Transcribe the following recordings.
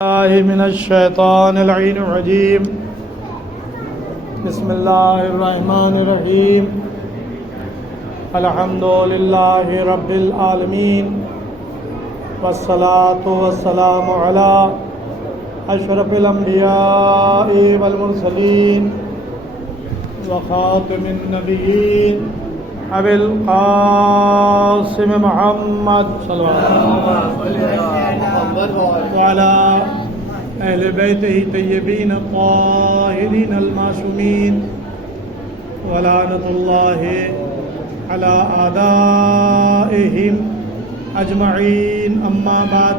الله من الشيطان اللعين الرجيم. بسم الله الرحمن الرحيم. الحمد لله رب العالمين والصلاة والسلام على أشرف الأنبياء والمرسلين وخاتم النبيين أبي القاسم محمد صلى الله عليه وسلم وعلى أهل بيته الطيبين الطاهرين المعصومين ولعنة الله على أعدائهم أجمعين. أما بعد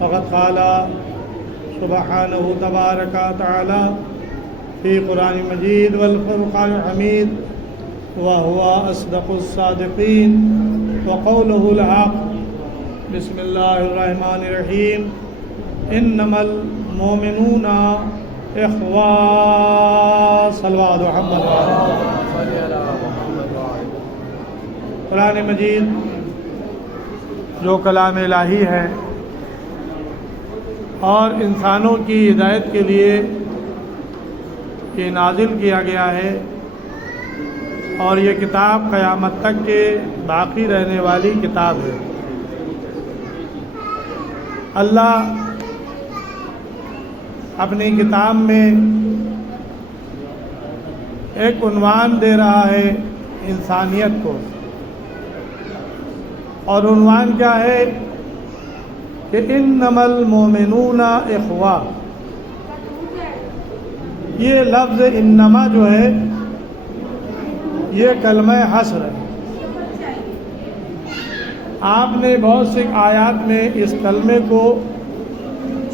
فقد قال سبحانه تبارك وتعالى في قرآن مجيد والفرقان الحميد وهو أصدق الصادقين وقوله الحق. بسم الله الرحمن الرحيم. إنما المؤمنون إخوة. صلوات محمد. قرآن مجید جو کلام الہی ہے اور انسانوں کی ہدایت کے لیے یہ نازل کیا گیا ہے، اور یہ کتاب قیامت تک کے باقی رہنے والی کتاب ہے. اللہ اپنی کتاب میں ایک عنوان دے رہا ہے انسانیت کو، اور عنوان کیا ہے کہ انما المؤمنون اخوہ. یہ لفظ انما جو ہے یہ کلمہ حصر ہے. آپ نے بہت سی آیات میں اس کلمے کو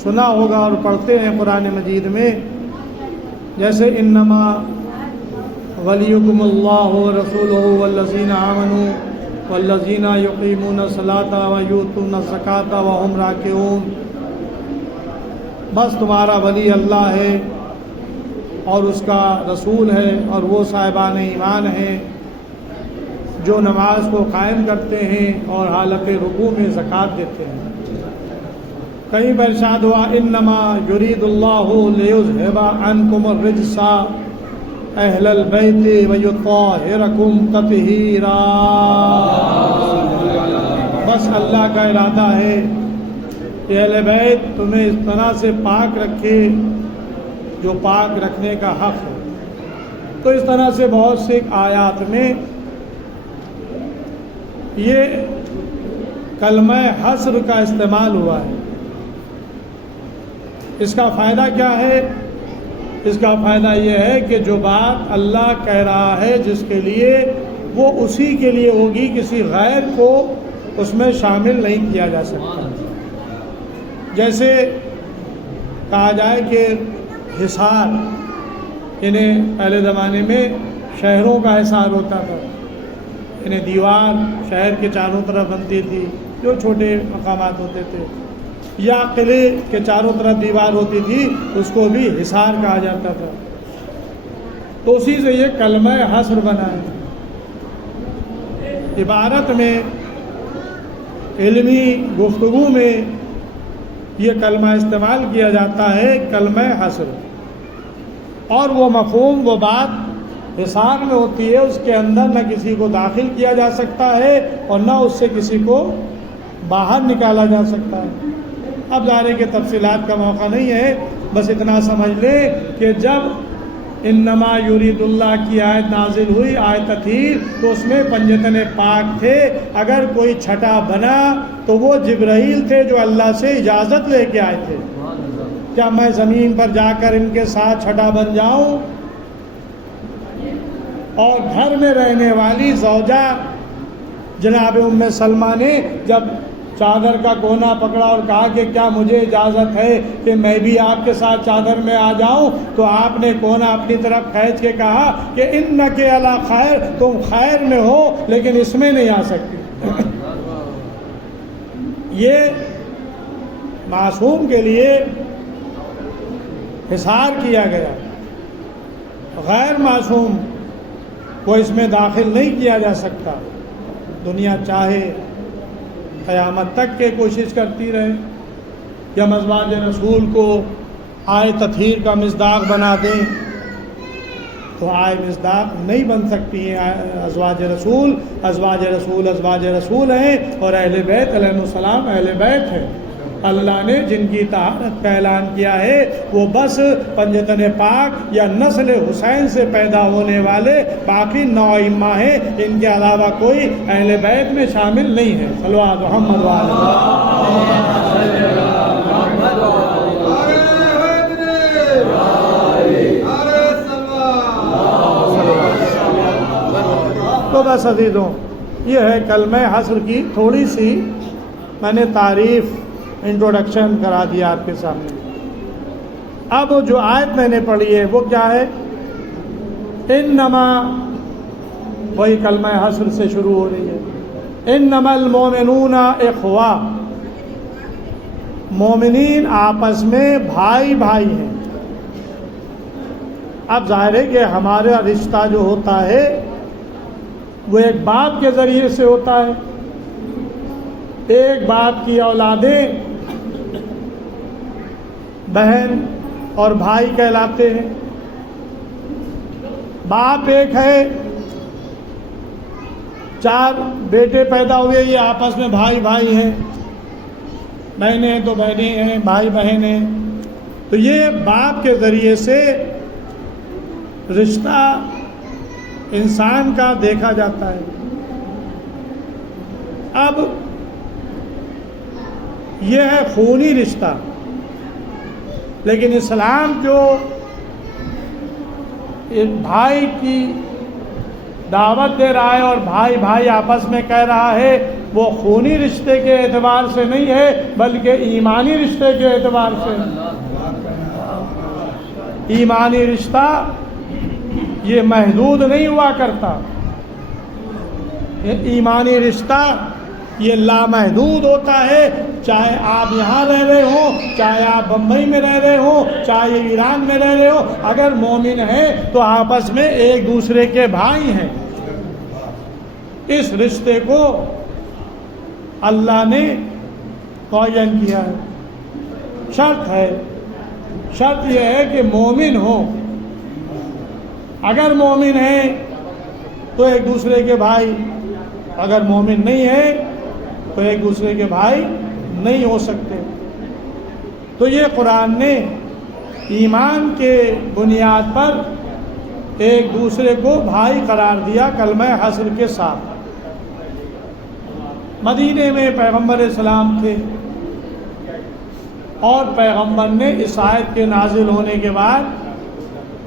سنا ہوگا اور پڑھتے ہیں قرآن مجید میں، جیسے انما ولیکم اللہ ورسولہ والذین آمنوا والذین یقیمون الصلاۃ ویؤتون الزکاۃ وہم راکعون. بس تمہارا ولی اللہ ہے اور اس کا رسول ہے اور وہ صاحبان ایمان ہیں جو نماز کو قائم کرتے ہیں اور حالت رکوع میں زکوٰۃ دیتے ہیں. کہیں پر ارشاد ہوا انما یرید اللہ لیذھب عنکم الرجس اہل البیت ویطہرکم تطہیرا. بس اللہ کا ارادہ ہے کہ اہل بیت تمہیں اس طرح سے پاک رکھے جو پاک رکھنے کا حق ہے. تو اس طرح سے بہت سی آیات میں یہ کلمہ حصر کا استعمال ہوا ہے. اس کا فائدہ کیا ہے؟ اس کا فائدہ یہ ہے کہ جو بات اللہ کہہ رہا ہے جس کے لیے، وہ اسی کے لیے ہوگی، کسی غیر کو اس میں شامل نہیں کیا جا سکتا. جیسے کہا جائے کہ حصار، انہیں پہلے زمانے میں شہروں کا حصار ہوتا تھا، انہیں دیوار شہر کے چاروں طرف بنتی تھی جو چھوٹے مقامات ہوتے تھے، یا قلعے کے چاروں طرف دیوار ہوتی تھی، اس کو بھی حصار کہا جاتا تھا. تو اسی سے یہ کلمہ حصر بنا ہے. عبارت میں، علمی گفتگو میں یہ کلمہ استعمال کیا جاتا ہے کلمہ حصر، اور وہ مفہوم، وہ بات حصار میں ہوتی ہے، اس کے اندر نہ کسی کو داخل کیا جا سکتا ہے اور نہ اس سے کسی کو باہر نکالا جا سکتا ہے. اب ظاہر کہ تفصیلات کا موقع نہیں ہے، بس اتنا سمجھ لیں کہ جب انما یرید اللہ کی آیت نازل ہوئی، آیت تھی، تو اس میں پنجتن پاک تھے. اگر کوئی چھٹا بنا تو وہ جبرائیل تھے جو اللہ سے اجازت لے کے آئے تھے. کیا میں زمین پر جا کر ان کے ساتھ چھٹا بن جاؤں؟ اور گھر میں رہنے والی زوجہ جناب ام سلمہ نے جب چادر کا کونا پکڑا اور کہا کہ کیا مجھے اجازت ہے کہ میں بھی آپ کے ساتھ چادر میں آ جاؤں، تو آپ نے کونا اپنی طرف کھینچ کے کہا کہ انک علی خیر، تم خیر میں ہو لیکن اس میں نہیں آ سکتی. یہ معصوم کے لیے حصار کیا گیا، غیر معصوم کو اس میں داخل نہیں کیا جا سکتا. دنیا چاہے قیامت تک کے کوشش کرتی رہے، یا ازواج رسول کو آئے تطہیر کا مصداق بنا دیں تو آئے مصداق نہیں بن سکتی ہیں ازواج رسول ازواج رسول ازواج رسول ہیں، اور اہل بیت علیہ السلام اہل بیت ہیں۔ اللہ نے جن کی طہارت کا اعلان کیا ہے وہ بس پنجتن پاک یا نسل حسین سے پیدا ہونے والے باقی 9 ائمہ ہیں، ان کے علاوہ کوئی اہل بیت میں شامل نہیں ہے۔ صلوات محمد تو بس عزیزوں، یہ ہے کلمہ حسر کی تھوڑی سی میں نے تعریف انٹروڈکشن کرا دیا آپ کے سامنے۔ اب جو آیت میں نے پڑھی ہے وہ کیا ہے؟ انما، وہی کلمہ حسر سے شروع ہو رہی ہے، انما المومنون اخوہ، مومنین آپس میں بھائی بھائی ہیں۔ اب ظاہر ہے کہ ہمارا رشتہ جو ہوتا ہے وہ ایک باپ کے ذریعے سے ہوتا ہے، ایک باپ کی اولادیں بہن اور بھائی کہلاتے ہیں۔ باپ ایک ہے، 4 بیٹے پیدا ہوئے، یہ آپس میں بھائی بھائی ہیں، بہنیں ہیں تو بہنیں ہیں، بھائی بہن ہیں، تو یہ باپ کے ذریعے سے رشتہ انسان کا دیکھا جاتا ہے۔ اب یہ ہے خونی رشتہ، لیکن اسلام جو ایک بھائی کی دعوت دے رہا ہے اور بھائی بھائی آپس میں کہہ رہا ہے، وہ خونی رشتے کے اعتبار سے نہیں ہے بلکہ ایمانی رشتے کے اعتبار سے۔ ایمانی رشتہ یہ محدود نہیں ہوا کرتا، ایمانی رشتہ یہ لامحدود ہوتا ہے، چاہے آپ یہاں رہ رہے ہوں، چاہے آپ بمبئی میں رہ رہے ہوں، چاہے ایران میں رہ رہے ہوں، اگر مومن ہیں تو آپس میں ایک دوسرے کے بھائی ہیں۔ اس رشتے کو اللہ نے معین کیا ہے، شرط یہ ہے کہ مومن ہو۔ اگر مومن ہیں تو ایک دوسرے کے بھائی، اگر مومن نہیں ہے تو ایک دوسرے کے بھائی نہیں ہو سکتے۔ تو یہ قرآن نے ایمان کے بنیاد پر ایک دوسرے کو بھائی قرار دیا کلمہ حسر کے ساتھ۔ مدینے میں پیغمبر اسلام تھے اور پیغمبر نے اس آیت کے نازل ہونے کے بعد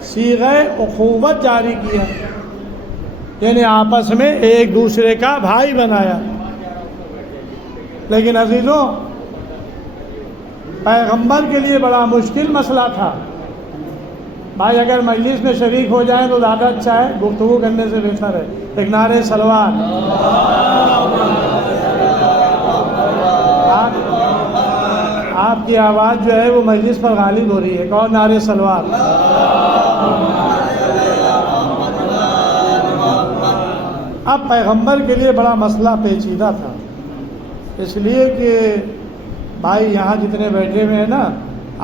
صیغہ اخوت جاری کیا، یعنی آپس میں ایک دوسرے کا بھائی بنایا۔ لیکن عزیزوں، پیغمبر کے لیے بڑا مشکل مسئلہ تھا۔ بھائی اگر مجلس میں شریک ہو جائیں تو زیادہ اچھا ہے، گفتگو کرنے سے بہتر ہے۔ ایک نعرہ صلوات، آپ کی آواز جو ہے وہ مجلس پر غالب ہو رہی ہے، ایک اور نعرہ صلوات۔ اب پیغمبر کے لیے بڑا مسئلہ پیچیدہ تھا، اس لیے کہ بھائی یہاں جتنے بیٹھے ہوئے ہیں نا،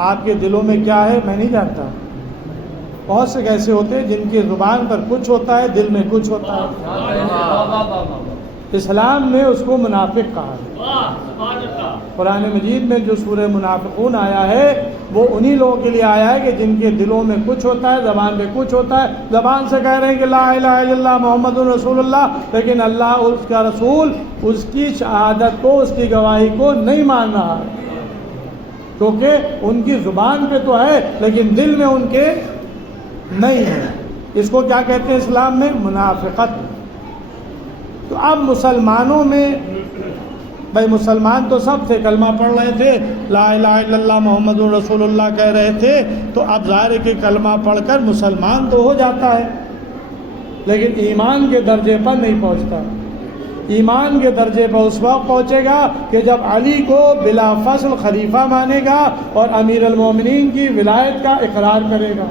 آپ کے دلوں میں کیا ہے میں نہیں جانتا۔ بہت سے ایسے ہوتے ہیں جن کی زبان پر کچھ ہوتا ہے، دل میں کچھ ہوتا ہے۔ اسلام نے اس کو منافق کہا ہے۔ قرآن مجید میں جو سورہ منافقون آیا ہے وہ انہی لوگوں کے لیے آیا ہے کہ جن کے دلوں میں کچھ ہوتا ہے، زبان میں کچھ ہوتا ہے، زبان سے کہہ رہے ہیں کہ لا الہ الا اللہ محمد رسول اللہ، لیکن اللہ اور اس کا رسول اس کی شہادت کو، اس کی گواہی کو نہیں مان رہا، کیونکہ ان کی زبان پہ تو ہے لیکن دل میں ان کے نہیں ہے۔ اس کو کیا کہتے ہیں اسلام میں؟ منافقت۔ تو اب مسلمانوں میں، بھائی مسلمان تو سب تھے، کلمہ پڑھ رہے تھے، لا الہ الا اللہ محمد رسول اللہ کہہ رہے تھے، تو اب ظاہر ہے کہ کلمہ پڑھ کر مسلمان تو ہو جاتا ہے لیکن ایمان کے درجے پر نہیں پہنچتا۔ ایمان کے درجے پر اس وقت پہنچے گا کہ جب علی کو بلا فصل خلیفہ مانے گا اور امیر المومنین کی ولایت کا اقرار کرے گا۔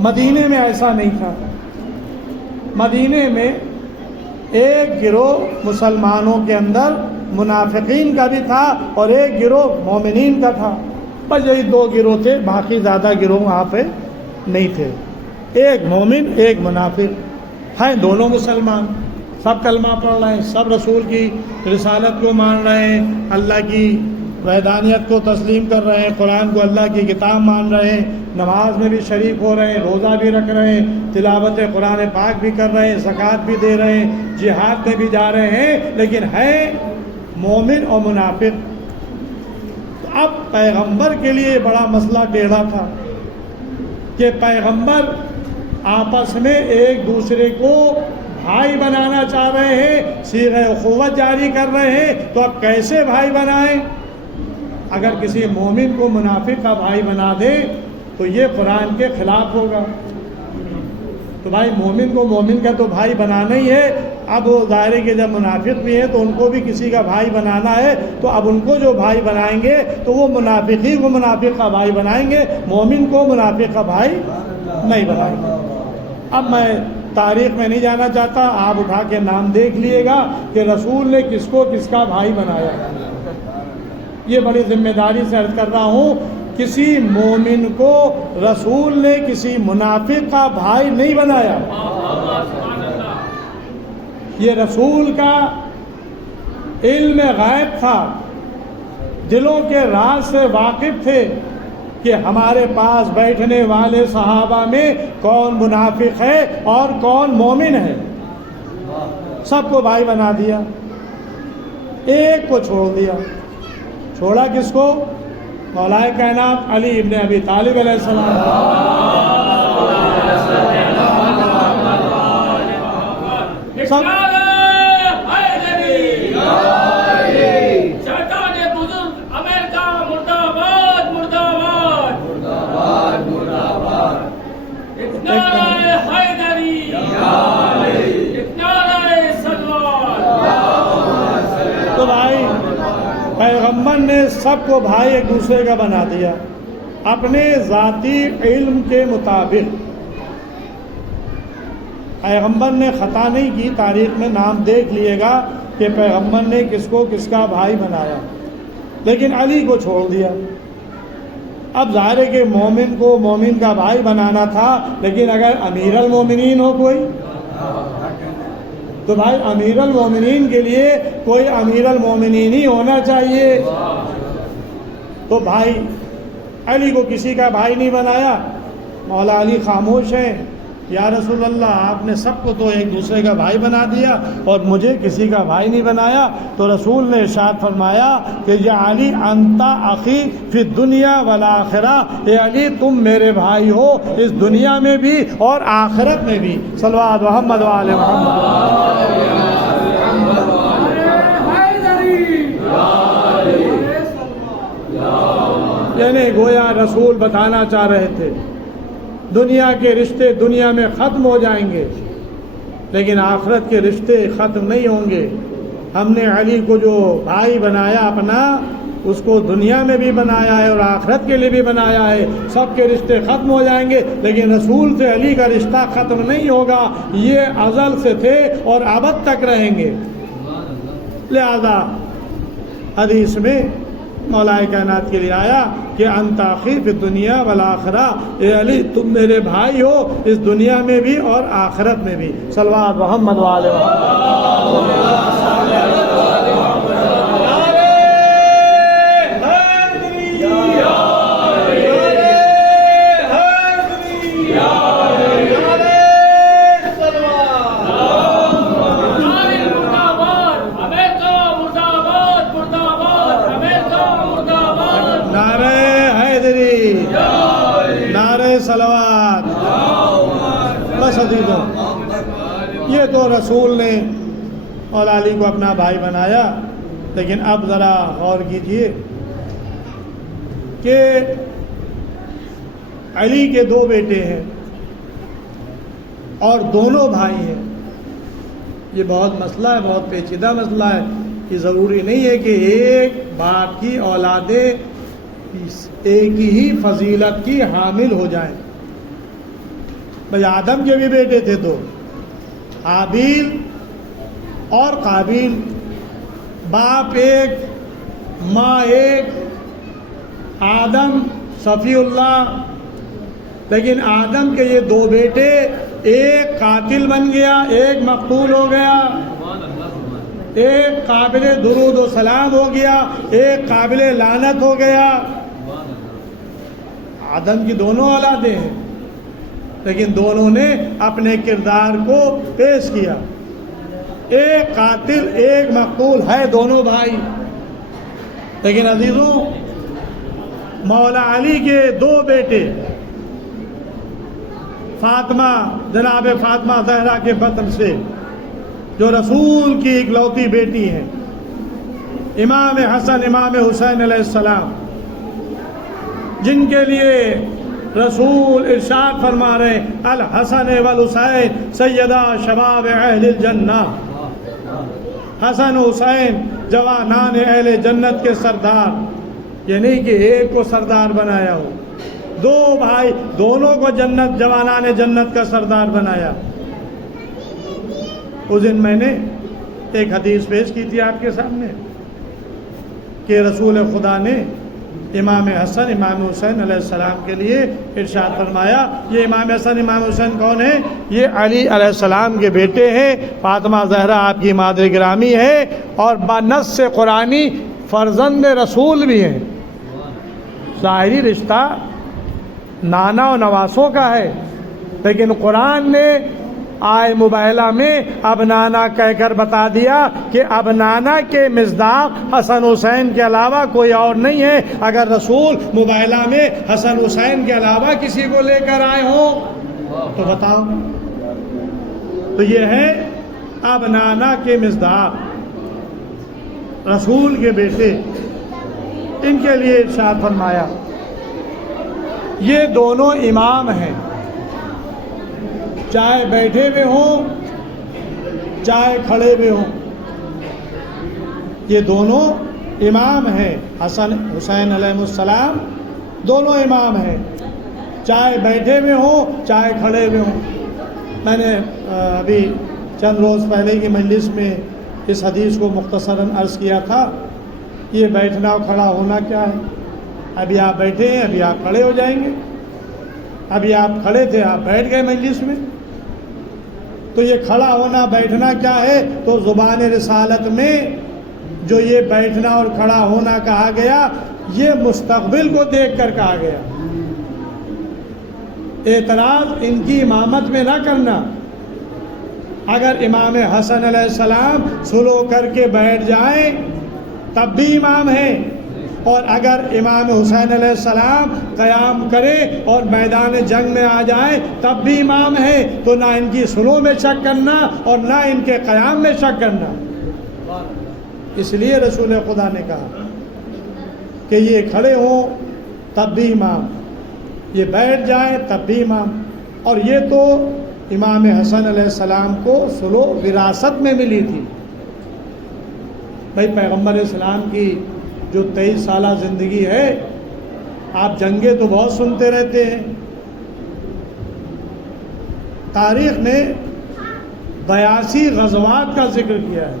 مدینے میں ایسا نہیں تھا۔ مدینے میں ایک گروہ مسلمانوں کے اندر منافقین کا بھی تھا اور ایک گروہ مومنین کا تھا. بس یہی دو گروہ تھے، باقی زیادہ گروہ وہاں پہ نہیں تھے. ایک مومن ایک منافق ہیں، دونوں مسلمان، سب کلمہ پڑھ رہے ہیں، سب رسول کی رسالت کو مان رہے ہیں، اللہ کی وحدانیت کو تسلیم کر رہے ہیں، قرآن کو اللہ کی کتاب مان رہے ہیں، نماز میں بھی شریک ہو رہے ہیں، روزہ بھی رکھ رہے ہیں، تلاوت قرآن پاک بھی کر رہے ہیں، زکوٰۃ بھی دے رہے ہیں، جہاد میں بھی جا رہے ہیں، لیکن ہیں مومن اور منافق. اب پیغمبر کے لیے بڑا مسئلہ ٹیڑھا تھا کہ پیغمبر آپس میں ایک دوسرے کو بھائی بنانا چاہ رہے ہیں، صیغہ اخوت جاری کر رہے ہیں، تو اب کیسے بھائی بنائیں؟ اگر کسی مومن کو منافق کا بھائی بنا دیں تو یہ قرآن کے خلاف ہوگا. تو بھائی مومن کو مومن کا تو بھائی بنانا ہی ہے. اب وہ ظاہر کے جب منافق بھی ہیں تو ان کو بھی کسی کا بھائی بنانا ہے، تو اب ان کو جو بھائی بنائیں گے تو وہ منافقی کو منافق کا بھائی بنائیں گے، مومن کو منافق کا بھائی نہیں بنائیں گے. اب میں تاریخ میں نہیں جانا چاہتا، آپ اٹھا کے نام دیکھ لیے گا کہ رسول نے کس کو کس کا بھائی بنایا. یہ بڑی ذمہ داری سے عرض کر رہا ہوں، کسی مومن کو رسول نے کسی منافق کا بھائی نہیں بنایا. یہ رسول کا علم غیب تھا، دلوں کے راز سے واقف تھے کہ ہمارے پاس بیٹھنے والے صحابہ میں کون منافق ہے اور کون مومن ہے. سب کو بھائی بنا دیا، ایک کو چھوڑ دیا. چھوڑا کس کو؟ مولا کائنات علی ابن ابی طالب علیہ السلام. تو بھائی پیغمبر نے سب کو بھائی ایک دوسرے کا بنا دیا اپنے ذاتی علم کے مطابق. پیغمبر نے خطا نہیں کی، تاریخ میں نام دیکھ لیے گا کہ پیغمبر نے کس کو کس کا بھائی بنایا، لیکن علی کو چھوڑ دیا. اب ظاہر ہے کہ مومن کو مومن کا بھائی بنانا تھا، لیکن اگر امیر المومنین ہو کوئی تو بھائی امیر المومنین کے لیے کوئی امیر المومنین ہی ہونا چاہیے. تو بھائی علی کو کسی کا بھائی نہیں بنایا. مولا علی خاموش ہیں. یا رسول اللہ، آپ نے سب کو تو ایک دوسرے کا بھائی بنا دیا اور مجھے کسی کا بھائی نہیں بنایا. تو رسول نے ارشاد فرمایا کہ یا علی انتا اخی فی الدنیا والآخرہ، اے علی تم میرے بھائی ہو اس دنیا میں بھی اور آخرت میں بھی. صلوات محمد و آل محمد. یعنی گویا رسول بتانا چاہ رہے تھے دنیا کے رشتے دنیا میں ختم ہو جائیں گے، لیکن آخرت کے رشتے ختم نہیں ہوں گے. ہم نے علی کو جو بھائی بنایا اپنا، اس کو دنیا میں بھی بنایا ہے اور آخرت کے لیے بھی بنایا ہے. سب کے رشتے ختم ہو جائیں گے، لیکن رسول سے علی کا رشتہ ختم نہیں ہوگا. یہ ازل سے تھے اور ابد تک رہیں گے. لہذا حدیث میں مولا کائنات کے لیے آیا کہ انت اخی فی الدنیا والآخرہ، اے علی تم میرے بھائی ہو اس دنیا میں بھی اور آخرت میں بھی. صلوات محمد و آل صلوات. بس عزیزوں، یہ تو رسول نے اور علی کو اپنا بھائی بنایا، لیکن اب ذرا غور کیجئے کہ علی کے دو بیٹے ہیں اور دونوں بھائی ہیں. یہ بہت مسئلہ ہے، بہت پیچیدہ مسئلہ ہے. کہ ضروری نہیں ہے کہ ایک باپ کی اولادیں ایک ہی فضیلت کی حامل ہو جائیں. بھائی آدم کے بھی بیٹے تھے، تو حابیل اور قابیل. باپ ایک ماں ایک، آدم صفی اللہ، لیکن آدم کے یہ دو بیٹے، ایک قاتل بن گیا، ایک مقتول ہو گیا، ایک قابل درود و سلام ہو گیا، ایک قابل لعنت ہو گیا۔ آدم کی دونوں اولادیں ہیں، لیکن دونوں نے اپنے کردار کو پیش کیا، ایک قاتل ایک مقتول ہے، دونوں بھائی۔ لیکن عزیزوں، مولا علی کے دو بیٹے فاطمہ، جناب فاطمہ زہرا کے بطن سے، جو رسول کی اکلوتی بیٹی ہیں، امام حسن امام حسین علیہ السلام، جن کے لیے رسول ارشاد فرما رہے ہیں الحسن والحسین سیدہ شباب اہل الجنہ، حسن حسین جوانان اہل جنت کے سردار، یہ نہیں کہ ایک کو سردار بنایا ہو، دو بھائی دونوں کو جنت، جوانان جنت کا سردار بنایا۔ اس دن میں نے ایک حدیث پیش کی تھی آپ کے سامنے کہ رسول خدا نے امام حسن امام حسین علیہ السلام کے لیے ارشاد فرمایا، یہ امام حسن امام حسین کون ہیں؟ یہ علی علیہ السلام کے بیٹے ہیں، فاطمہ زہرا آپ کی مادر گرامی ہے، اور بنص قرآنی فرزند رسول بھی ہیں۔ ظاہری رشتہ نانا و نواسوں کا ہے، لیکن قرآن نے آئے مباہلہ میں اب نانا کہہ کر بتا دیا کہ اب نانا کے مصداق حسن حسین کے علاوہ کوئی اور نہیں ہے۔ اگر رسول مباہلہ میں حسن حسین کے علاوہ کسی کو لے کر آئے ہوں تو بتاؤ۔ تو یہ ہے اب نانا کے مصداق، رسول کے بیٹے، ان کے لیے ارشاد فرمایا یہ دونوں امام ہیں، چاہے بیٹھے ہوئے ہوں چاہے کھڑے ہوئے ہوں، یہ دونوں امام ہیں۔ حسن حسین علیہ السلام دونوں امام ہیں، چاہے بیٹھے ہوئے ہوں چاہے کھڑے ہوئے ہوں۔ میں نے ابھی چند روز پہلے کی مجلس میں اس حدیث کو مختصراً عرض کیا تھا، یہ بیٹھنا اور کھڑا ہونا کیا ہے؟ ابھی آپ بیٹھے ہیں، ابھی آپ کھڑے ہو جائیں گے، ابھی آپ کھڑے تھے آپ بیٹھ گئے مجلس میں، تو یہ کھڑا ہونا بیٹھنا کیا ہے؟ تو زبان رسالت میں جو یہ بیٹھنا اور کھڑا ہونا کہا گیا، یہ مستقبل کو دیکھ کر کہا گیا۔ اعتراض ان کی امامت میں نہ کرنا۔ اگر امام حسن علیہ السلام سلو کر کے بیٹھ جائیں تب بھی امام ہیں، اور اگر امام حسین علیہ السلام قیام کریں اور میدان جنگ میں آ جائیں تب بھی امام ہیں۔ تو نہ ان کی سلو میں شک کرنا اور نہ ان کے قیام میں شک کرنا۔ اس لیے رسول خدا نے کہا کہ یہ کھڑے ہوں تب بھی امام، یہ بیٹھ جائیں تب بھی امام۔ اور یہ تو امام حسن علیہ السلام کو سلو وراثت میں ملی تھی۔ بھائی پیغمبر اسلام کی جو 23 سالہ زندگی ہے، آپ جنگیں تو بہت سنتے رہتے ہیں، تاریخ نے 82 غزوات کا ذکر کیا ہے،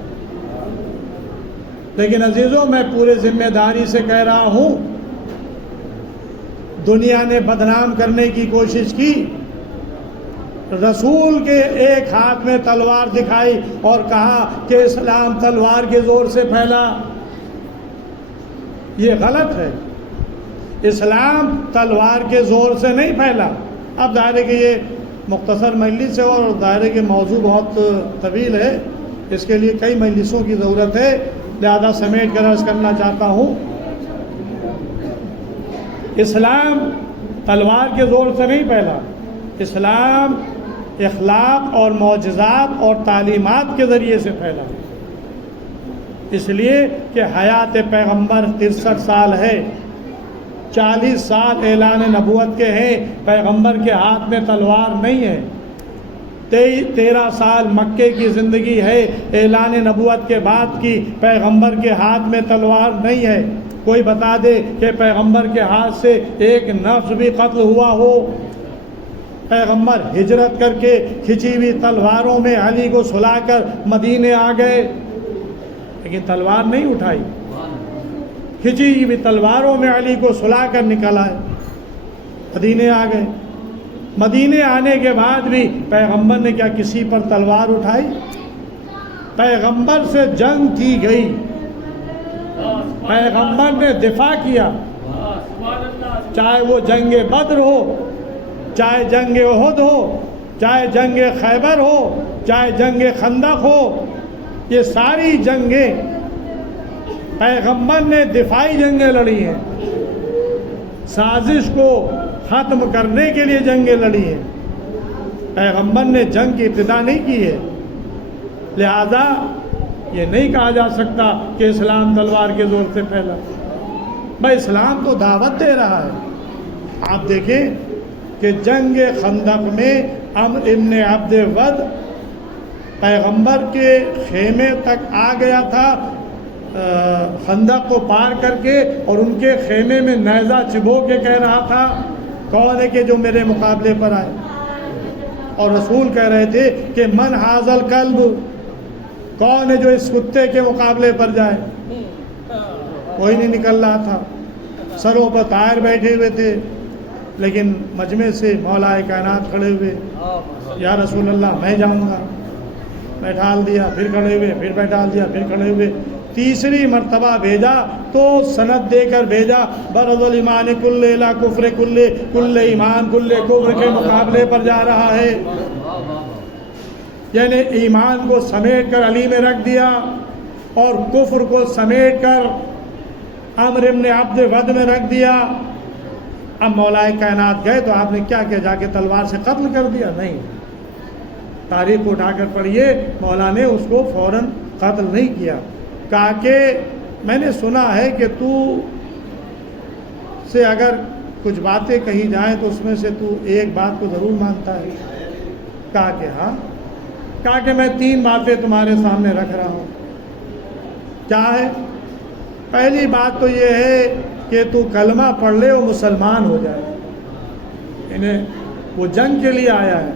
لیکن عزیزوں میں پورے ذمہ داری سے کہہ رہا ہوں، دنیا نے بدنام کرنے کی کوشش کی، رسول کے ایک ہاتھ میں تلوار دکھائی اور کہا کہ اسلام تلوار کے زور سے پھیلا، یہ غلط ہے۔ اسلام تلوار کے زور سے نہیں پھیلا۔ اب ظاہر ہے کہ یہ مختصر مجلس ہے اور ظاہر ہے کہ موضوع بہت طویل ہے، اس کے لیے کئی مجلسوں کی ضرورت ہے، لہذا سمیٹ کر عرض کرنا چاہتا ہوں، اسلام تلوار کے زور سے نہیں پھیلا، اسلام اخلاق اور معجزات اور تعلیمات کے ذریعے سے پھیلا، اس لیے کہ حیات پیغمبر 63 سال ہے، 40 سال اعلان نبوت کے ہیں، پیغمبر کے ہاتھ میں تلوار نہیں ہے، 13 سال مکے کی زندگی ہے، اعلان نبوت کے بعد کی، پیغمبر کے ہاتھ میں تلوار نہیں ہے۔ کوئی بتا دے کہ پیغمبر کے ہاتھ سے ایک نفس بھی قتل ہوا ہو؟ پیغمبر ہجرت کر کے کھچی ہوئی تلواروں میں علی کو سلا کر مدینے آ گئے، لیکن تلوار نہیں اٹھائی، کھچی ہوئی تلواروں میں علی کو سلا کر نکل آئے، مدینے آ گئے۔ مدینے آنے کے بعد بھی پیغمبر نے کیا کسی پر تلوار اٹھائی؟ پیغمبر سے جنگ کی گئی، پیغمبر نے دفاع کیا، چاہے وہ جنگ بدر ہو، چاہے جنگ احد ہو، چاہے جنگ خیبر ہو، چاہے جنگ خندق ہو، یہ ساری جنگیں پیغمبر نے دفاعی جنگیں لڑی ہیں، سازش کو ختم کرنے کے لیے جنگیں لڑی ہیں۔ پیغمبر نے جنگ کی ابتدا نہیں کی ہے، لہذا یہ نہیں کہا جا سکتا کہ اسلام تلوار کے زور سے پھیلا۔ بھائی اسلام تو دعوت دے رہا ہے۔ آپ دیکھیں کہ جنگ خندق میں عمرو ابن عبد ود پیغمبر کے خیمے تک آ گیا تھا، خندق کو پار کر کے، اور ان کے خیمے میں نیزہ چبو کے کہہ رہا تھا کون ہے کہ جو میرے مقابلے پر آئے، اور رسول کہہ رہے تھے کہ من حاضل کلب، کون ہے جو اس کتے کے مقابلے پر جائے؟ کوئی نہیں نکل رہا تھا، سروں پر طائر بیٹھے ہوئے تھے، لیکن مجمع سے مولا کائنات کھڑے ہوئے، یا رسول اللہ میں جاؤں گا، بیٹھال دیا، پھر کھڑے ہوئے، پھر بیٹھال دیا، پھر کھڑے ہوئے، تیسری مرتبہ بھیجا تو سند دے کر بھیجا برز الایمان کل الی کفر کل ایمان کل کفر کے مقابلے پر جا رہا ہے، یعنی ایمان کو سمیٹ کر علی میں رکھ دیا اور کفر کو سمیٹ کر عمرو ابن عبد ود میں رکھ دیا۔ اب مولا کائنات گئے تو آپ نے کیا کیا؟ جا کے تلوار سے قتل کر دیا؟ نہیں، تاریخ کو اٹھا کر پڑھیے، مولا نے اس کو فوراً قتل نہیں کیا، کہا کہ میں نے سنا ہے کہ تو سے اگر کچھ باتیں کہی جائیں تو اس میں سے تو ایک بات کو ضرور مانتا ہے۔ کہا کہ ہاں، کہا کہ میں 3 باتیں تمہارے سامنے رکھ رہا ہوں۔ کیا ہے؟ پہلی بات تو یہ ہے کہ تو کلمہ پڑھ لے اور مسلمان ہو جائے، یعنی وہ جنگ کے لیے آیا ہے،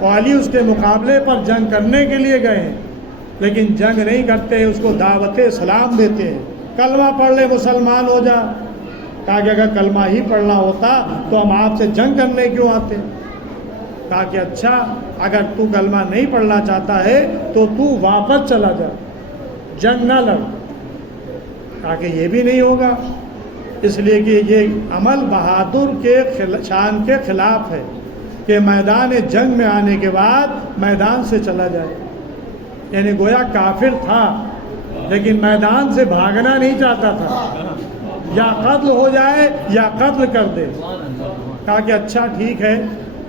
اور علی اس کے مقابلے پر جنگ کرنے کے لیے گئے ہیں، لیکن جنگ نہیں کرتے، اس کو دعوت اسلام دیتے ہیں، کلمہ پڑھ لے مسلمان ہو جا۔ کہا کہ اگر کلمہ ہی پڑھنا ہوتا تو ہم آپ سے جنگ کرنے کیوں آتے؟ کہا کہ اچھا اگر تو کلمہ نہیں پڑھنا چاہتا ہے تو تو واپس چلا جا، جنگ نہ لڑ۔ کہا کہ یہ بھی نہیں ہوگا، اس لیے کہ یہ عمل بہادر کے شان کے خلاف ہے کہ میدان جنگ میں آنے کے بعد میدان سے چلا جائے، یعنی گویا کافر تھا لیکن میدان سے بھاگنا نہیں چاہتا تھا، یا قتل ہو جائے یا قتل کر دے۔ کہا کہ اچھا ٹھیک ہے،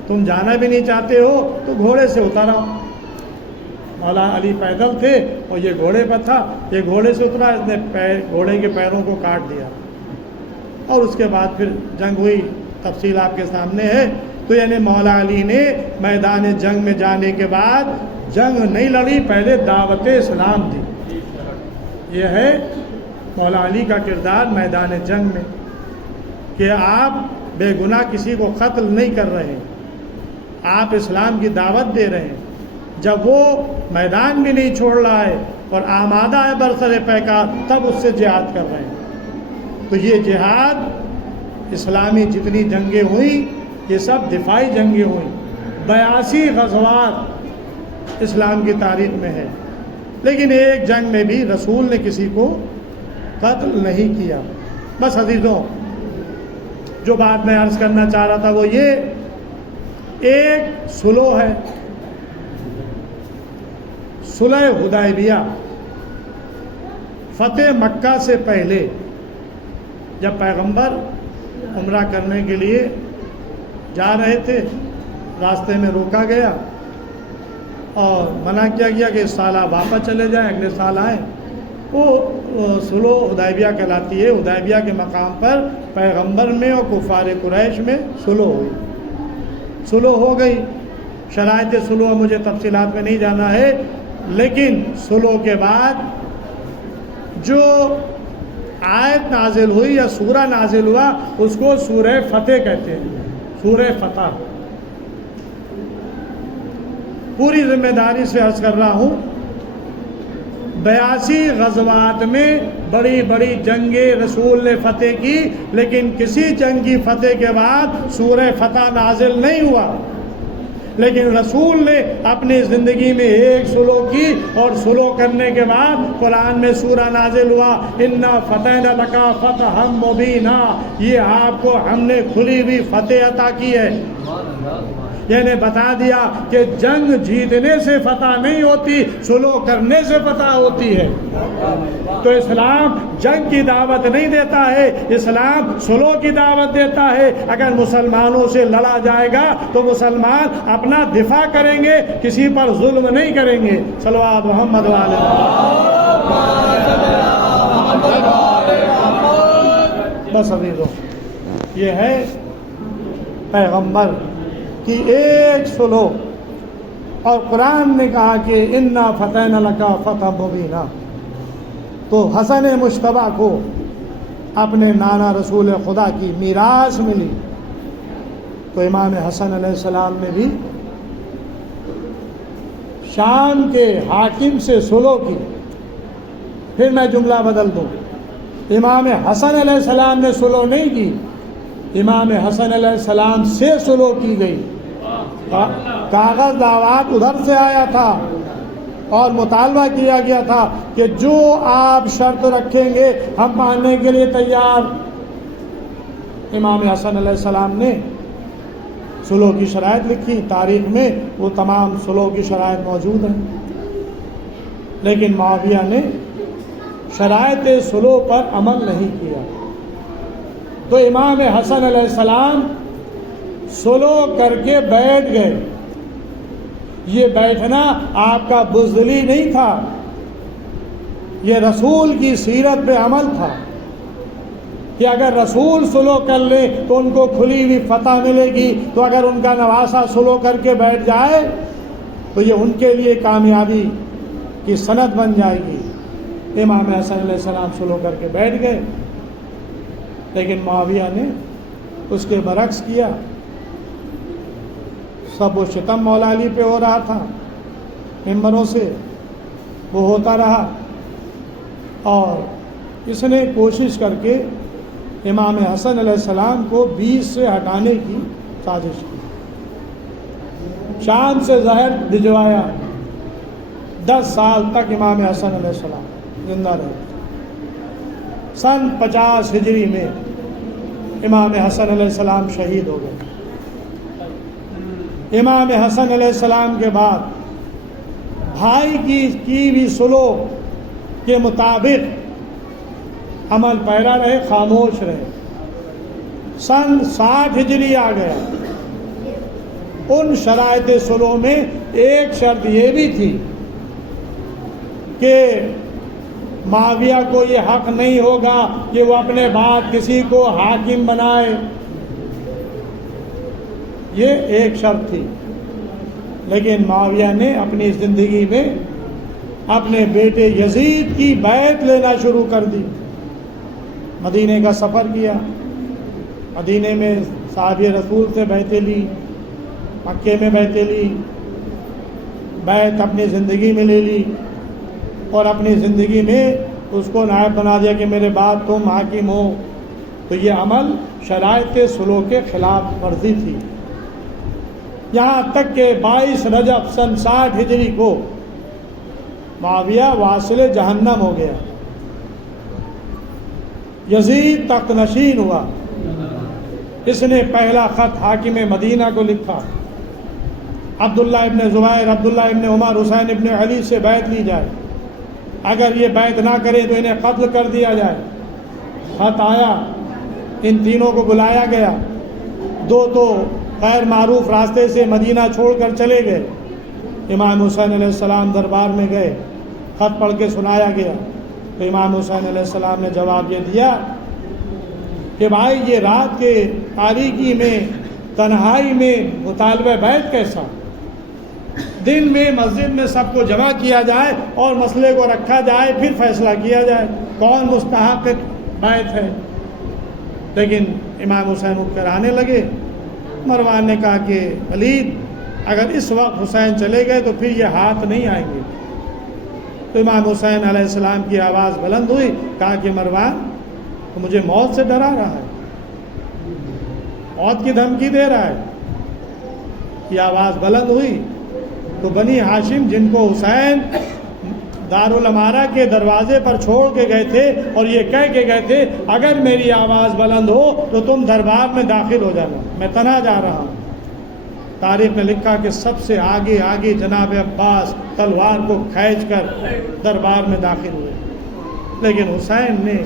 تم جانا بھی نہیں چاہتے ہو تو گھوڑے سے اترا۔ مولا علی پیدل تھے اور یہ گھوڑے پر تھا، یہ گھوڑے سے اترا، اس نے گھوڑے کے پیروں کو کاٹ دیا، اور اس کے بعد پھر جنگ ہوئی، تفصیل آپ کے سامنے ہے۔ تو یعنی مولا علی نے میدان جنگ میں جانے کے بعد جنگ نہیں لڑی، پہلے دعوت اسلام دی۔ یہ ہے مولا علی کا کردار میدان جنگ میں، کہ آپ بے گناہ کسی کو قتل نہیں کر رہے، آپ اسلام کی دعوت دے رہے ہیں۔ جب وہ میدان بھی نہیں چھوڑ رہا ہے اور آمادہ ہے برسر پیکار، تب اس سے جہاد کر رہے ہیں۔ تو یہ جہاد اسلامی جتنی جنگیں ہوئیں یہ سب دفاعی جنگیں ہوئیں، 82 غزوات اسلام کی تاریخ میں ہے، لیکن ایک جنگ میں بھی رسول نے کسی کو قتل نہیں کیا۔ بس عزیزوں، جو بات میں عرض کرنا چاہ رہا تھا وہ یہ ایک صلح ہے، صلح حدیبیہ۔ فتح مکہ سے پہلے جب پیغمبر عمرہ کرنے کے لیے جا رہے تھے، راستے میں روکا گیا اور منع کیا گیا کہ اس سال آپ واپس چلے جائیں، اگلے سال آئیں۔ وہ صلح حدیبیہ کہلاتی ہے۔ حدیبیہ کے مقام پر پیغمبر میں اور کفار قریش میں صلح ہوئی، صلح ہو گئی۔ شرائط صلح مجھے تفصیلات میں نہیں جانا ہے، لیکن صلح کے بعد جو آیت نازل ہوئی یا سورہ نازل ہوا اس کو سورہ فتح کہتے ہیں، سورہ فتح۔ پوری ذمہ داری سے عرض کر رہا ہوں، 82 غزوات میں بڑی بڑی جنگیں رسول نے فتح کی، لیکن کسی جنگ کی فتح کے بعد سورہ فتح نازل نہیں ہوا، لیکن رسول نے اپنی زندگی میں ایک سلو کی، اور سلو کرنے کے بعد قرآن میں سورہ نازل ہوا انا فتحنا لک فتحا مبینا، یہ آپ کو ہم نے کھلی ہوئی فتح عطا کی ہے۔ یعنی بتا دیا کہ جنگ جیتنے سے فتح نہیں ہوتی، سلو کرنے سے فتح ہوتی ہے۔ تو اسلام جنگ کی دعوت نہیں دیتا ہے، اسلام سلو کی دعوت دیتا ہے۔ اگر مسلمانوں سے لڑا جائے گا تو مسلمان اپنا دفاع کریں گے، کسی پر ظلم نہیں کریں گے۔ صلوات محمد علیہ۔ بس عزیزو، یہ ہے پیغمبر کی ایک سلو، اور قرآن نے کہا کہ انا فتحنا لک فتحا مبینا۔ تو حسن مجتبیٰ کو اپنے نانا رسول خدا کی میراث ملی، تو امام حسن علیہ السلام نے بھی شام کے حاکم سے سلو کی۔ پھر میں جملہ بدل دوں، امام حسن علیہ السلام نے سلو نہیں کی، امام حسن علیہ السلام سے سلو کی گئی۔ کاغذ دعوات ادھر سے آیا تھا، اور مطالبہ کیا گیا تھا کہ جو آپ شرط رکھیں گے ہم ماننے کے لیے تیار۔ امام حسن علیہ السلام نے سلو کی شرائط لکھی، تاریخ میں وہ تمام سلو کی شرائط موجود ہیں، لیکن معاویہ نے شرائط سلو پر عمل نہیں کیا۔ تو امام حسن علیہ السلام سلو کر کے بیٹھ گئے۔ یہ بیٹھنا آپ کا بزدلی نہیں تھا، یہ رسول کی سیرت پہ عمل تھا کہ اگر رسول سلو کر لے تو ان کو کھلی ہوئی فتح ملے گی، تو اگر ان کا نواسہ سلو کر کے بیٹھ جائے تو یہ ان کے لیے کامیابی کی سند بن جائے گی۔ امام حسن علیہ السلام سلو کر کے بیٹھ گئے، لیکن معاویہ نے اس کے برعکس کیا۔ سب و شتم مولا علی پہ ہو رہا تھا ممبروں سے، وہ ہوتا رہا، اور اس نے کوشش کر کے امام حسن علیہ السلام کو بیچ سے ہٹانے کی سازش کی۔ شام سے زہر بھجوایا، 10 سال تک امام حسن علیہ السلام زندہ رہے۔ سن 50 ہجری میں امام حسن علیہ السلام شہید ہو گئے۔ امام حسن علیہ السلام کے بعد بھائی کی بھی سلو کے مطابق عمل پیرا رہے، خاموش رہے۔ سن 60 ہجری آ گیا، ان شرائط سلو میں ایک شرط یہ بھی تھی کہ معاویہ کو یہ حق نہیں ہوگا کہ وہ اپنے بعد کسی کو حاکم بنائے، یہ ایک شرط تھی۔ لیکن معاویہ نے اپنی زندگی میں اپنے بیٹے یزید کی بیعت لینا شروع کر دی، مدینے کا سفر کیا، مدینے میں صحابی رسول سے بیعتیں لی، مکے میں بیعتیں لی، بیعت اپنی زندگی میں لے لی، اور اپنی زندگی میں اس کو نائب بنا دیا کہ میرے بعد تم حاکم ہو۔ تو یہ عمل شرائط سلو کے خلاف ورزی تھی، یہاں تک کہ 22 رجب سن 60 ہجری کو معاویہ واصل جہنم ہو گیا، یزید تخت نشین ہوا۔ اس نے پہلا خط حاکم مدینہ کو لکھا، عبداللہ ابن زبیر، عبداللہ ابن عمر، حسین ابن علی سے بیعت لی جائے، اگر یہ بیعت نہ کرے تو انہیں قتل کر دیا جائے۔ خط آیا، ان تینوں کو بلایا گیا، دو تو غیر معروف راستے سے مدینہ چھوڑ کر چلے گئے۔ امام حسین علیہ السلام دربار میں گئے، خط پڑھ کے سنایا گیا، تو امام حسین علیہ السلام نے جواب یہ دیا کہ بھائی یہ رات کے تاریکی میں، تنہائی میں مطالبہ بیعت کیسا؟ دن میں مسجد میں سب کو جمع کیا جائے اور مسئلے کو رکھا جائے، پھر فیصلہ کیا جائے کون مستحق بیعت ہے۔ لیکن امام حسین اٹھ کر آنے لگے۔ مروان نے کہا کہ ولید، اگر اس وقت حسین چلے گئے تو پھر یہ ہاتھ نہیں آئیں گے، تو امام حسین علیہ السلام کی آواز بلند ہوئی، کہا کہ مروان تو مجھے موت سے ڈرا رہا ہے، موت کی دھمکی دے رہا ہے۔ یہ آواز بلند ہوئی تو بنی ہاشم، جن کو حسین دارالامارہ کے دروازے پر چھوڑ کے گئے تھے اور یہ کہہ کے گئے تھے اگر میری آواز بلند ہو تو تم دربار میں داخل ہو جانا، میں تنہا جا رہا ہوں۔ تاریخ نے لکھا کہ سب سے آگے جناب عباس تلوار کو کھینچ کر دربار میں داخل ہوئے، لیکن حسین نے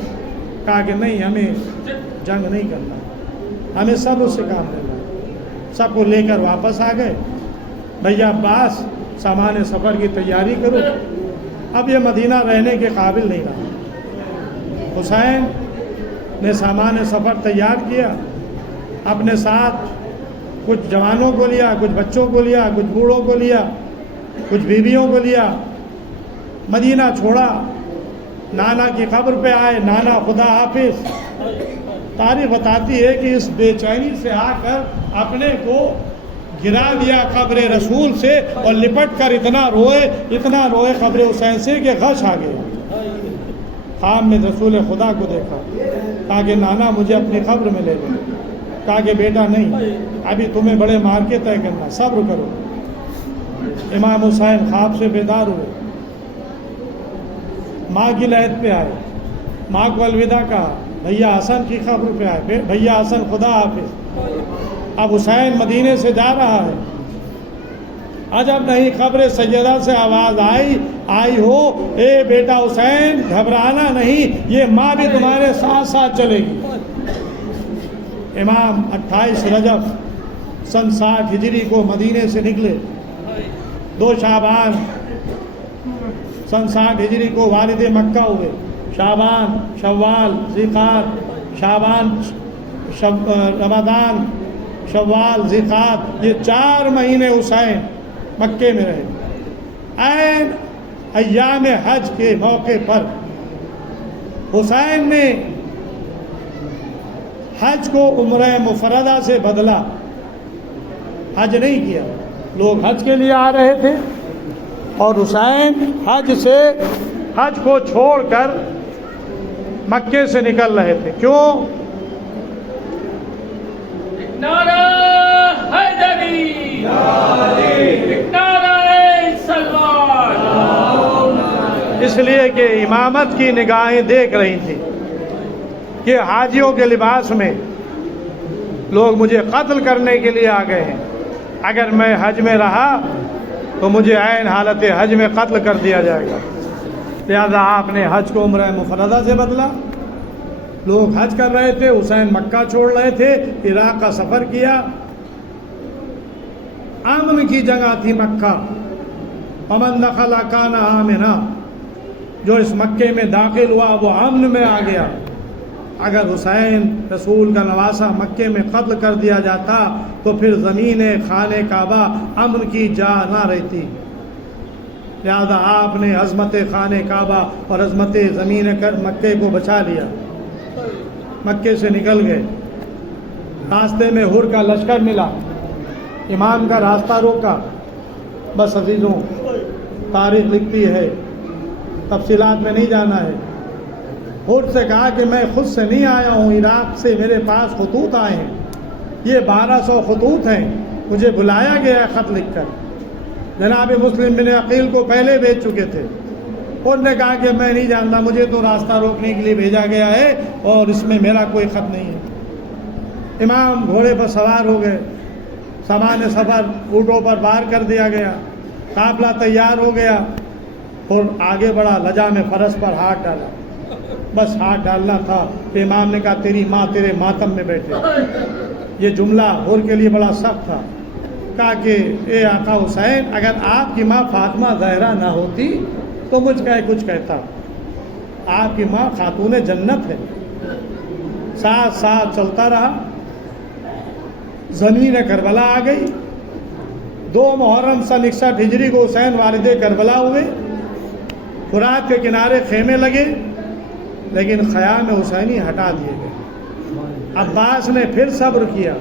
کہا کہ نہیں، ہمیں جنگ نہیں کرنا، ہمیں صبر سے کام لینا۔ سب کو لے کر واپس آ گئے۔ بھیا عباس سامان سفر کی تیاری کرو، اب یہ مدینہ رہنے کے قابل نہیں رہا۔ حسین نے سامان سفر تیار کیا، اپنے ساتھ کچھ جوانوں کو لیا، کچھ بچوں کو لیا، کچھ بوڑھوں کو لیا، کچھ بیویوں کو لیا، مدینہ چھوڑا، نانا کی قبر پہ آئے، نانا خدا حافظ۔ تاریخ بتاتی ہے کہ اس بے چینی سے آ کر اپنے کو گرا دیا قبر رسول سے اور لپٹ کر اتنا روئے قبر حسین سے کہ غش آ گیا۔ خواب میں رسول خدا کو دیکھا، کہا کہ نانا مجھے اپنی قبر میں لے لو۔ کہا کہ بیٹا نہیں، ابھی تمہیں بڑے مارکے طے کرنا، صبر کرو۔ امام حسین خواب سے بیدار ہوئے، ماں کی لحد پہ آئے، ماں کو الوداع کہا، بھیا حسن کی قبر پہ آئے، بھیا حسن خدا حافظ۔ اب حسین مدینے سے جا رہا ہے، عجب نہیں قبر سیدہ سے آواز آئی ہو، اے بیٹا حسین گھبرانا نہیں، یہ ماں بھی تمہارے ساتھ ساتھ چلے گی۔ امام 28 رجب سن 60 ہجری کو مدینے سے نکلے، 2 شعبان سن 60 ہجری کو والد مکہ ہوئے۔ شعبان، شوال، ذیقعد، شعبان، رمضان، شوال، ذیقعد، یہ 4 مہینے حسین مکے میں رہے۔ عین ایام حج کے موقع پر حسین نے حج کو عمرہ مفردہ سے بدلا، حج نہیں کیا۔ لوگ حج کے لیے آ رہے تھے اور حسین حج کو چھوڑ کر مکے سے نکل رہے تھے۔ کیوں؟ نعرہ حیدری، نعرہ سلمان، اس لیے کہ امامت کی نگاہیں دیکھ رہی تھی کہ حاجیوں کے لباس میں لوگ مجھے قتل کرنے کے لیے آ گئے ہیں، اگر میں حج میں رہا تو مجھے عین حالت حج میں قتل کر دیا جائے گا۔ لہذا آپ نے حج کو عمرہ مفردہ سے بدلا۔ لوگ حج کر رہے تھے، حسین مکہ چھوڑ رہے تھے، عراق کا سفر کیا۔ امن کی جگہ تھی مکہ، ومن دخل کان آمنا، جو اس مکے میں داخل ہوا وہ امن میں آ گیا۔ اگر حسین رسول کا نواسہ مکے میں قتل کر دیا جاتا تو پھر زمین خانہ کعبہ امن کی جا نہ رہتی۔ لہذا آپ نے عظمت خانہ کعبہ اور عظمت زمین مکے کو بچا لیا۔ مکے سے نکل گئے، راستے میں ہر کا لشکر ملا، امام کا راستہ روکا۔ بس عزیزوں، تاریخ لکھتی ہے، تفصیلات میں نہیں جانا ہے۔ ہر سے کہا کہ میں خود سے نہیں آیا ہوں، عراق سے میرے پاس خطوط آئے ہیں، یہ 1200 خطوط ہیں، مجھے بلایا گیا ہے خط لکھ کر۔ جناب مسلم بن عقیل کو پہلے بھیج چکے تھے، انہوں نے کہا کہ میں نہیں جانتا، مجھے تو راستہ روکنے کے لیے بھیجا گیا ہے اور اس میں میرا کوئی خط نہیں ہے۔ امام گھوڑے پر سوار ہو گئے، سامان سفر اونٹوں پر بار کر دیا گیا، قافلہ تیار ہو گیا اور آگے بڑھا۔ لجا میں فرس پر ہاتھ ڈالا، بس ہاتھ ڈالنا تھا کہ امام نے کہا تیری ماں تیرے ماتم میں بیٹھے۔ یہ جملہ ہر کے لیے بڑا سخت تھا۔ کہا کہ اے آقا حسین، اگر آپ کی ماں فاطمہ زہرا نہ ہوتی تو مجھ کا کچھ کہتا، آپ کی ماں خاتون جنت ہے۔ ساتھ ساتھ چلتا رہا، زمین کربلا آ گئی۔ 2 محرم سن 61 ہجری کو حسین والد کربلا ہوئے۔ فرات کے کنارے خیمے لگے، لیکن خیام حسینی ہٹا دیے گئے۔ عباس نے پھر صبر کیا۔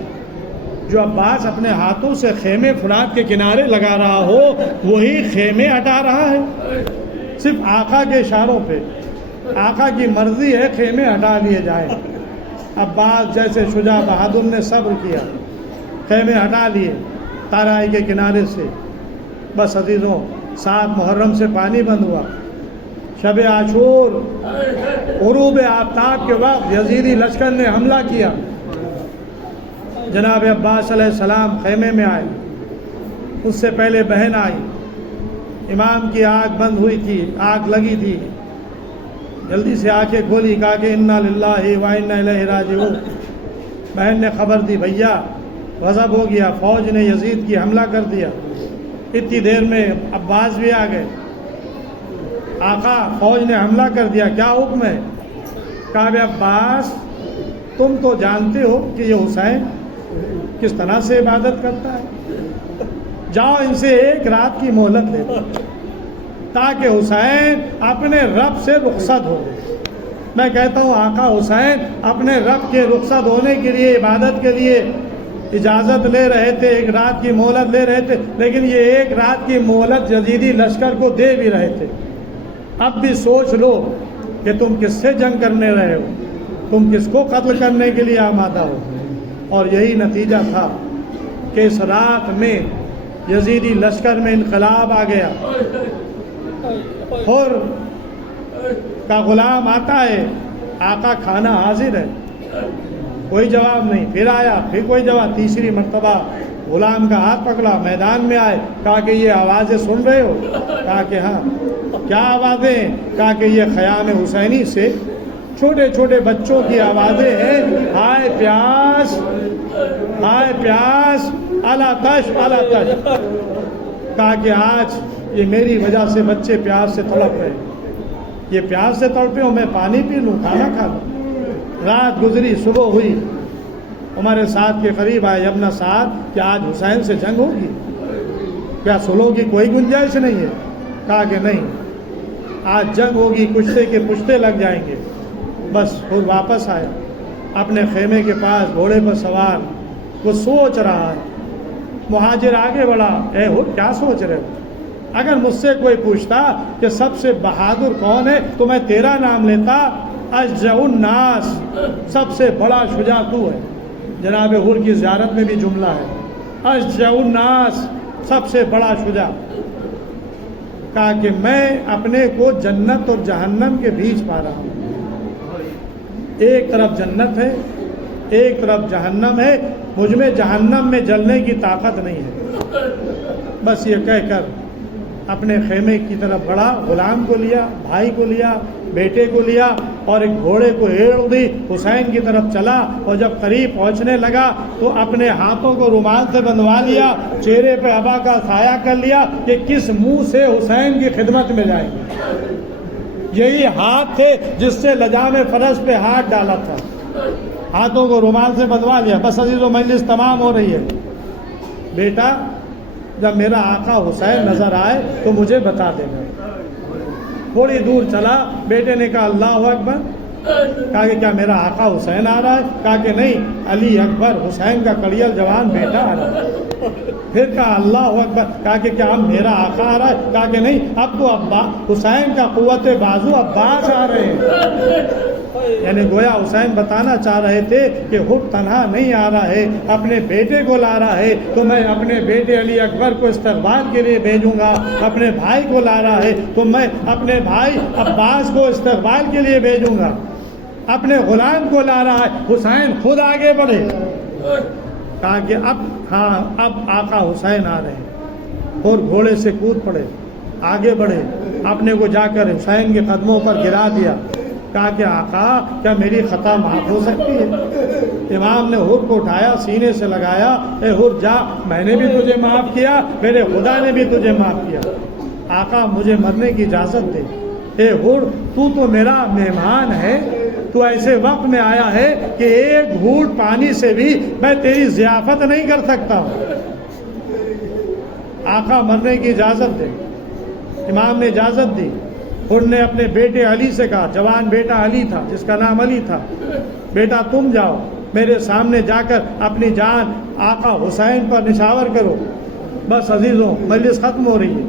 جو عباس اپنے ہاتھوں سے خیمے فرات کے کنارے لگا رہا ہو، وہی خیمے ہٹا رہا ہے۔ صرف آقا کے اشاروں پہ، آقا کی مرضی ہے خیمے ہٹا لیے جائیں۔ عباس جیسے شجاع بہادر نے صبر کیا، خیمے ہٹا لیے تارائی کے کنارے سے۔ بس عزیزوں، 7 محرم سے پانی بند ہوا۔ شب عاشور غروب آفتاب کے وقت یزیدی لشکر نے حملہ کیا۔ جناب عباس علیہ السلام خیمے میں آئے، اس سے پہلے بہن آئی، امام کی آنکھ بند ہوئی تھی، آنکھ لگی تھی، جلدی سے آنکھیں کھولی، کہا کہ انا للہ و انا الیہ راجعون۔ بہن نے خبر دی، بھیا غضب ہو گیا، فوج نے یزید کی حملہ کر دیا۔ اتنی دیر میں عباس بھی آ گئے، آقا فوج نے حملہ کر دیا، کیا حکم ہے؟ کہا کہ عباس تم تو جانتے ہو کہ یہ حسین کس طرح سے عبادت کرتا ہے، جاؤ ان سے 1 رات کی مہلت لے دو تاکہ حسین اپنے رب سے رخصت ہو۔ میں کہتا ہوں آقا حسین اپنے رب کے رخصت ہونے کے لیے، عبادت کے لیے اجازت لے رہے تھے، 1 رات کی مہلت لے رہے تھے، لیکن یہ 1 رات کی مہلت یزیدی لشکر کو دے بھی رہے تھے۔ اب بھی سوچ لو کہ تم کس سے جنگ کرنے رہے ہو، تم کس کو قتل کرنے کے لیے آمادہ ہو۔ اور یہی نتیجہ تھا کہ اس رات میں یزیدی لشکر میں انقلاب آ گیا۔ حر کا غلام آتا ہے، آقا کھانا حاضر ہے، کوئی جواب نہیں، پھر آیا، پھر کوئی جواب، تیسری مرتبہ غلام کا ہاتھ پکڑا، میدان میں آئے، کہا کہ یہ آوازیں سن رہے ہو؟ کہا کہ ہاں۔ کیا آوازیں؟ کہا کہ یہ خیام حسینی سے چھوٹے چھوٹے بچوں کی آوازیں ہیں، ہائے پیاس، ہائے پیاس، الا تش الا تش۔ کہا کہ آج یہ میری وجہ سے بچے پیاس سے تڑپ رہے ہیں، یہ پیاس سے تڑپے ہو، میں پانی پی لوں، کھانا کھا لوں۔ رات گزری، صبح ہوئی، عمر سعد کے قریب آئے، ابن سعد کیا آج حسین سے جنگ ہوگی؟ کیا صلح کی کوئی گنجائش نہیں ہے؟ کہا کہ نہیں، آج جنگ ہوگی، کشتے کے پشتے لگ جائیں گے۔ بس پھر واپس آیا اپنے خیمے کے پاس گھوڑے پر سوار، وہ سوچ رہا ہے۔ مہاجر آگے بڑھا، اے ہو کیا سوچ رہے ہو؟ اگر مجھ سے کوئی پوچھتا کہ سب سے بہادر کون ہے تو میں تیرا نام لیتا، اشجع الناس، سب سے بڑا شجاع تو ہے۔ جناب حر کی زیارت میں بھی جملہ ہے، اشجع الناس، سب سے بڑا شجاع۔ کہا کہ میں اپنے کو جنت اور جہنم کے بیچ پا رہا ہوں، ایک طرف جنت ہے، ایک طرف جہنم ہے، مجھ میں جہنم میں جلنے کی طاقت نہیں ہے۔ بس یہ کہہ کر اپنے خیمے کی طرف بڑھا، غلام کو لیا، بھائی کو لیا، بیٹے کو لیا اور ایک گھوڑے کو ہیڑ دی، حسین کی طرف چلا، اور جب قریب پہنچنے لگا تو اپنے ہاتھوں کو رومال سے بندھوا لیا، چہرے پہ ابا کا سایہ کر لیا کہ کس منہ سے حسین کی خدمت میں جائیں گے۔ یہی ہاتھ تھے جس سے لجام فرس پہ ہاتھ ڈالا تھا، ہاتھوں کو رومال سے بندھوا لیا۔ بس عزیزو مجلس تمام ہو رہی ہے، بیٹا جب میرا آقا حسین نظر آئے تو مجھے بتا دینا۔ تھوڑی دور چلا، بیٹے نے کہا اللہ اکبر، کہا کہ کیا میرا آقا حسین آ رہا ہے؟ کہا کہ نہیں، علی اکبر، حسین کا کڑیل جوان بیٹا آ رہا ہے۔ پھر کہا اللہ اکبر، کہا کہ کیا اب میرا آقا آ رہا ہے؟ کہا کہ نہیں، اب تو حسین کا قوت بازو عباس آ رہے ہیں۔ یعنی گویا حسین بتانا چاہ رہے تھے کہ خود تنہا نہیں آ رہا ہے، اپنے بیٹے کو لا رہا ہے، تو میں اپنے بیٹے علی اکبر کو استقبال کے لیے بھیجوں گا۔ اپنے بھائی کو لا رہا ہے تو میں اپنے بھائی عباس کو استقبال کے لیے بھیجوں گا۔ اپنے غلام کو لا رہا ہے، حسین خود آگے بڑھے۔ کہا کہ اب آقا حسین آ رہے ہیں، اور گھوڑے سے کود پڑے، آگے بڑھے، اپنے کو جا کر حسین کے قدموں پر گرا دیا۔ کہا کہ آقا کیا میری خطا معاف ہو سکتی ہے؟ امام نے حر کو اٹھایا، سینے سے لگایا، اے حر جا، میں نے بھی تجھے معاف کیا، میرے خدا نے بھی تجھے معاف کیا، آقا مجھے مرنے کی اجازت دے۔ اے حر تو میرا مہمان ہے، تو ایسے وقت میں آیا ہے کہ ایک گھونٹ پانی سے بھی میں تیری ضیافت نہیں کر سکتا ہوں، آقا مرنے کی اجازت دے۔ امام نے اجازت دی۔ حر نے اپنے بیٹے علی سے کہا، جوان بیٹا علی تھا جس کا نام علی تھا، بیٹا تم جاؤ میرے سامنے جا کر اپنی جان آقا حسین پر نچھاور کرو۔ بس عزیزوں مجلس ختم ہو رہی ہے،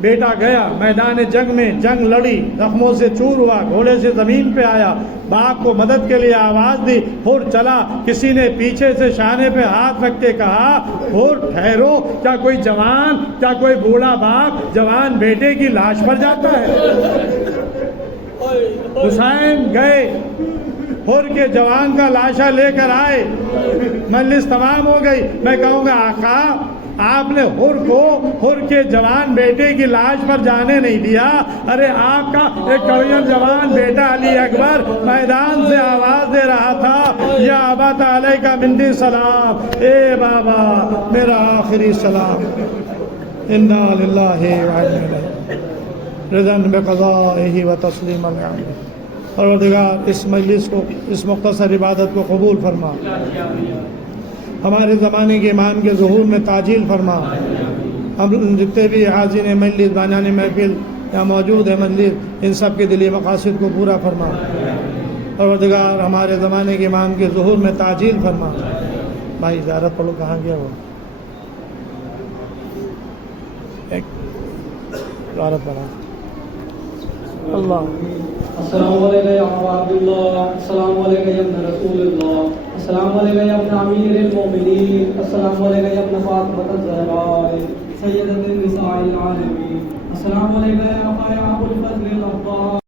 بیٹا گیا میدان جنگ میں، جنگ لڑی، زخموں سے چور ہوا، گھوڑے سے زمین پہ آیا، باپ کو مدد کے لیے آواز دی، پھر چلا۔ کسی نے پیچھے سے شانے پہ ہاتھ رکھ کے کہا پھر ٹھہرو، کیا کوئی جوان، کیا کوئی بوڑھا باپ جوان بیٹے کی لاش پر جاتا ہے؟ حسین گئے، ہر کے جوان کا لاشا لے کر آئے، مجلس تمام ہو گئی۔ میں کہوں گا آقا آپ نے ہر کے جوان بیٹے کی لاش پر جانے نہیں دیا، ارے آپ کا ایک کوئین جوان بیٹا علی اکبر میدان سے آواز دے رہا تھا، یا ابا علیکہ منی سلام، اے بابا میرا آخری سلام، انا للہ و انا الیہ رضا بقضائہ و تسلیما لامرہ۔ پروردگار اس مجلس کو، اس مختصر عبادت کو قبول فرما، ہمارے زمانے کے امام کے ظہور میں تعجیل فرما، ہم جتنے بھی حاضرین مجلس، بانیان محفل یا موجود ہے مجلس، ان سب کے دلی مقاصد کو پورا فرما۔ پروردگار ہمارے زمانے کے امام کے ظہور میں تعجیل فرما۔ بھائی زیارت پڑھو، کہاں گیا وہ؟ ایک زیارت پڑھا۔ اللہ السلام علیکم یا ابا عبداللہ، السلام علیکم یا ابن رسول اللہ، السلام علیکم یا ابن امیر المومنین، السلام علیکم یا ابن فاطمہ الزہراء سیدۃ النساء العالمین، السلام علیکم یا ابا ابو الفضل العباس۔